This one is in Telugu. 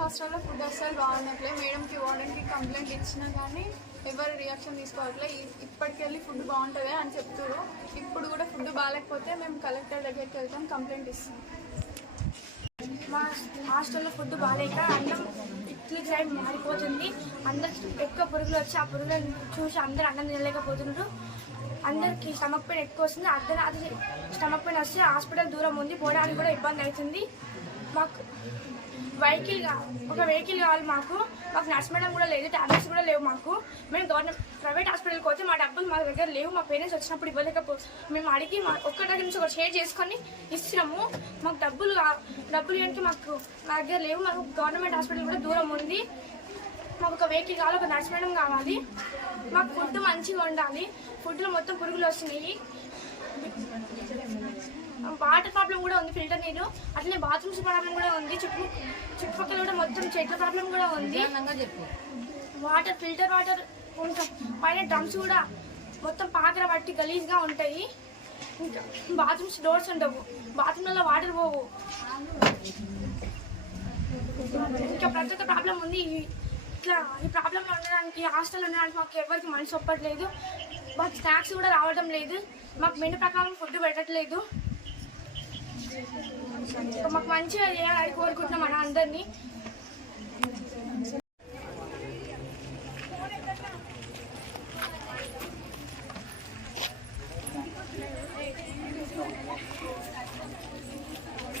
హాస్టల్లో ఫుడ్ అస్సలు బాగుండట్లేదు మేడంకి వార్డెన్కి కంప్లైంట్ ఇచ్చినా కానీ ఎవరు రియాక్షన్ తీసుకోవట్లే. ఇప్పటికెళ్ళి ఫుడ్ బాగుంటుంది అని చెప్తున్నారు ఇప్పుడు కూడా ఫుడ్ బాగాలేకపోతే మేము కలెక్టర్ దగ్గరికి వెళ్తాం కంప్లైంట్ ఇస్తాం. మా హాస్టల్లో ఫుడ్ బాగాలేక అన్నం ఇడ్లీ గ్రైండ్ మారిపోతుంది. అందరు ఎక్కువ పురుగులు వచ్చి ఆ పురుగులను చూసి అందరూ అన్నం తినలేకపోతున్నారు. అందరికి స్టమక్ పెయిన్ ఎక్కువ వస్తుంది. అర్ధరాత్రి స్టమక్ పెయిన్ వస్తే హాస్పిటల్ దూరం ఉంది. పోవడానికి కూడా ఇబ్బంది అవుతుంది. మాకు వెహికల్ కా- ఒక వెహికల్ కావాలి మాకు. మాకు నర్స్ మేడం కూడా లేదు ట్యాబ్లెట్స్ కూడా లేవు మాకు. మేము గవర్నమెంట్ ప్రైవేట్ హాస్పిటల్కి పోతే మా డబ్బులు మా దగ్గర లేవు మా పేరెంట్స్ వచ్చినప్పుడు ఇవ్వలేకపో మేము అడిగి మా ఒక్క దగ్గర నుంచి ఒక షేర్ చేసుకొని ఇస్తున్నాము. మాకు డబ్బులు డబ్బులు ఏంటి మాకు మా దగ్గర లేవు మాకు గవర్నమెంట్ హాస్పిటల్ కూడా దూరం ఉంది. మాకు ఒక వెహికల్ కావాలి ఒక నర్స్ మేడం కావాలి. మాకు ఫుడ్ మంచిగా ఉండాలి. ఫుడ్లో మొత్తం పురుగులు వస్తున్నాయి. వాటర్ ప్రాబ్లం కూడా ఉంది ఫిల్టర్ నీరు అట్లనే బాత్రూమ్స్ ప్రాబ్లం కూడా ఉంది చుట్టూ చుట్టుపక్కల కూడా మొత్తం చెట్ల ప్రాబ్లం కూడా ఉంది. వాటర్ ఫిల్టర్ వాటర్ కొంచెం పైన డ్రమ్స్ కూడా మొత్తం పాకర పట్టి గలీజ్గా ఉంటాయి. ఇంకా బాత్రూమ్స్ డోర్స్ ఉండవు. బాత్రూమ్లలో వాటర్ పోవు. ఇంకా ప్రతి ఒక్క ప్రాబ్లం ఉంది. ఈ- ఇట్లా ఈ ప్రాబ్లంలో ఉండడానికి హాస్టల్ ఉండడానికి మాకు ఎవరికి మనసు ఒప్పట్లేదు. మాకు స్నాక్స్ కూడా రావడం లేదు. మాకు మెను ప్రకారం ఫుడ్ పెట్టట్లేదు. మాకు మంచిగా చేయాలని కోరుకుంటున్నాం మన అందరినీ.